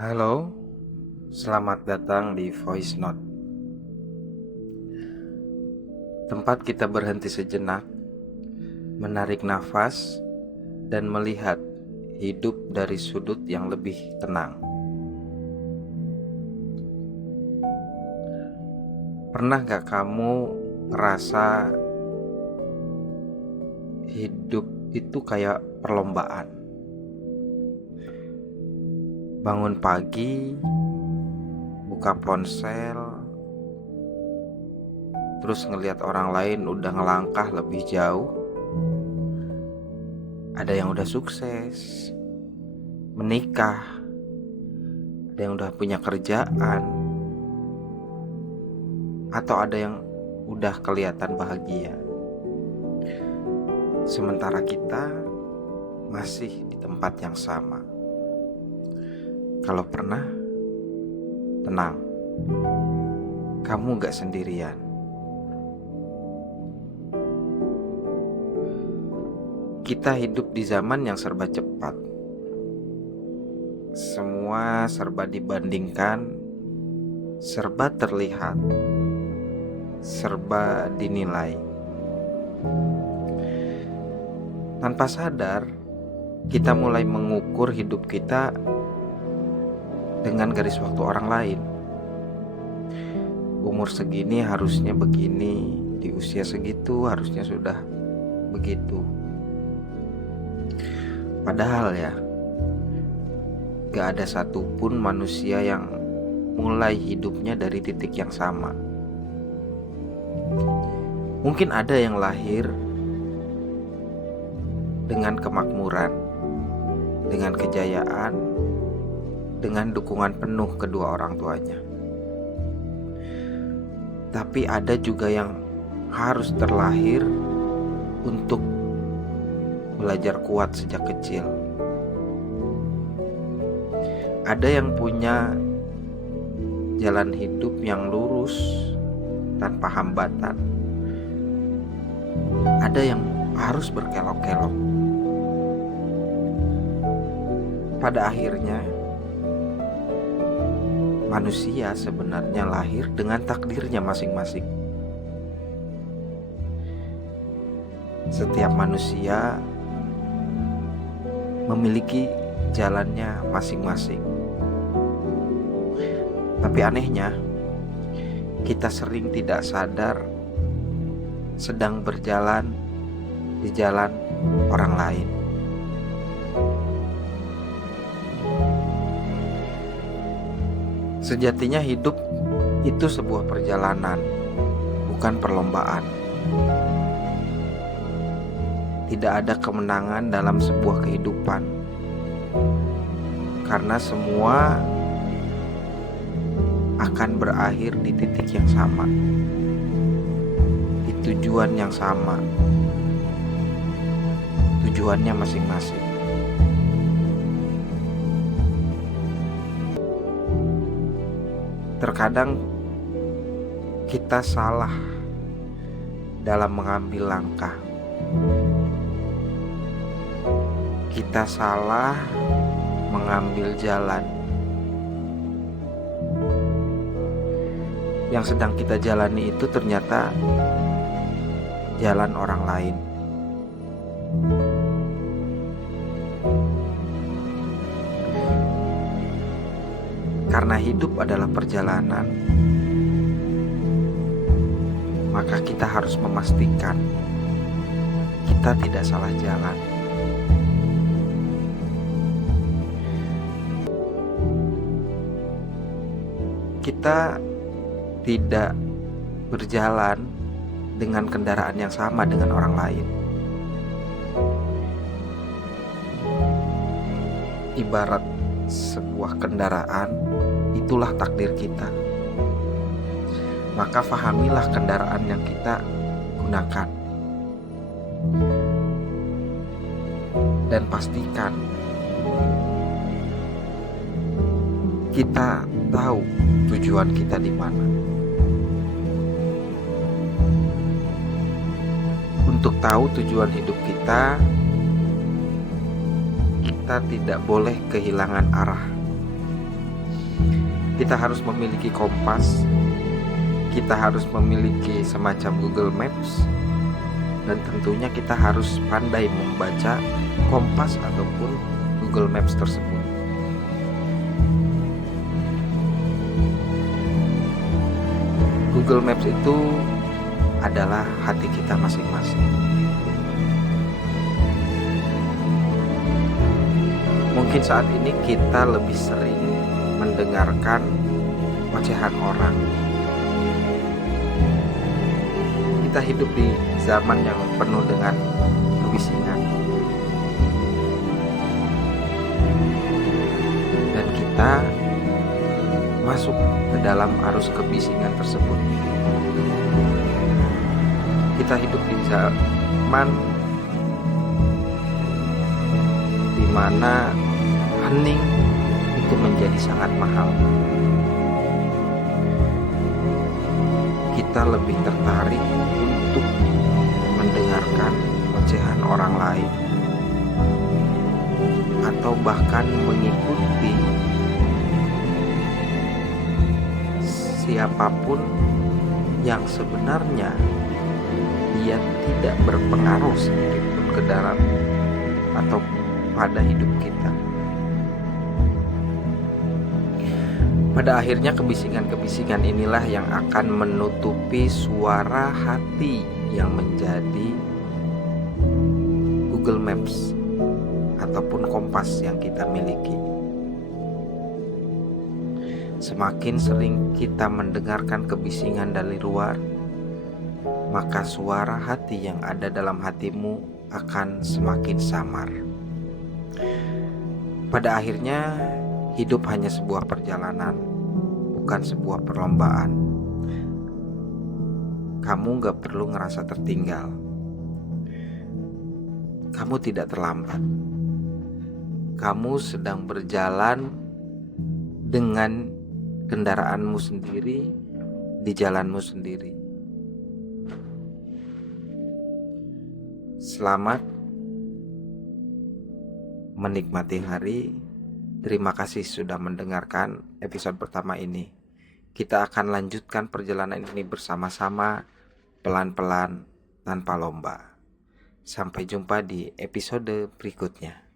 Halo, selamat datang di Voice Note. Tempat kita berhenti sejenak, menarik nafas, dan melihat hidup dari sudut yang lebih tenang. Pernah gak kamu ngerasa hidup itu kayak perlombaan? Bangun pagi, buka ponsel, terus ngelihat orang lain udah ngelangkah lebih jauh. Ada yang udah sukses, menikah, ada yang udah punya kerjaan, atau ada yang udah kelihatan bahagia. Sementara kita masih di tempat yang sama. Kalau pernah, tenang, kamu gak sendirian. Kita hidup di zaman yang serba cepat. Semua serba dibandingkan, serba terlihat, serba dinilai. Tanpa sadar, kita mulai mengukur hidup kita dengan garis waktu orang lain. Umur segini harusnya begini, di usia segitu harusnya sudah begitu. Padahal ya, gak ada satupun manusia yang mulai hidupnya dari titik yang sama. Mungkin ada yang lahir dengan kemakmuran, dengan kejayaan, dengan dukungan penuh kedua orang tuanya. Tapi ada juga yang harus terlahir untuk belajar kuat sejak kecil. Ada yang punya jalan hidup yang lurus tanpa hambatan. Ada yang harus berkelok-kelok. Pada akhirnya, manusia sebenarnya lahir dengan takdirnya masing-masing. Setiap manusia memiliki jalannya masing-masing. Tapi anehnya, kita sering tidak sadar sedang berjalan di jalan orang lain. Sejatinya hidup itu sebuah perjalanan, bukan perlombaan. Tidak ada kemenangan dalam sebuah kehidupan, karena semua akan berakhir di titik yang sama, di tujuan yang sama, tujuannya masing-masing. Terkadang kita salah dalam mengambil langkah. Kita salah mengambil jalan. Yang sedang kita jalani itu ternyata jalan orang lain. Karena hidup adalah perjalanan, maka kita harus memastikan kita tidak salah jalan. Kita tidak berjalan dengan kendaraan yang sama dengan orang lain. Ibarat sebuah kendaraan, itulah takdir kita. Maka fahamilah kendaraan yang kita gunakan, dan pastikan kita tahu tujuan kita di mana. Untuk tahu tujuan hidup kita tidak boleh kehilangan arah. kita harus memiliki kompas, kita harus memiliki semacam Google Maps, dan tentunya kita harus pandai membaca kompas ataupun Google Maps tersebut. Google Maps itu adalah hati kita masing-masing. Mungkin saat ini kita lebih sering mendengarkan ocehan orang. Kita hidup di zaman yang penuh dengan kebisingan, dan kita masuk ke dalam arus kebisingan tersebut. Kita hidup di zaman di mana hening itu menjadi sangat mahal. Kita lebih tertarik untuk mendengarkan ocehan orang lain, atau bahkan mengikuti siapapun yang sebenarnya dia tidak berpengaruh sedikitpun ke dalam atau pada hidup kita. Pada akhirnya kebisingan-kebisingan inilah yang akan menutupi suara hati yang menjadi Google Maps ataupun kompas yang kita miliki. Semakin sering kita mendengarkan kebisingan dari luar, maka suara hati yang ada dalam hatimu akan semakin samar. Pada akhirnya, hidup hanya sebuah perjalanan, bukan sebuah perlombaan. Kamu gak perlu ngerasa tertinggal. Kamu tidak terlambat. Kamu sedang berjalan dengan kendaraanmu sendiri, di jalanmu sendiri. Selamat menikmati hari. Terima kasih sudah mendengarkan episode pertama ini. Kita akan lanjutkan perjalanan ini bersama-sama, pelan-pelan, tanpa lomba. Sampai jumpa di episode berikutnya.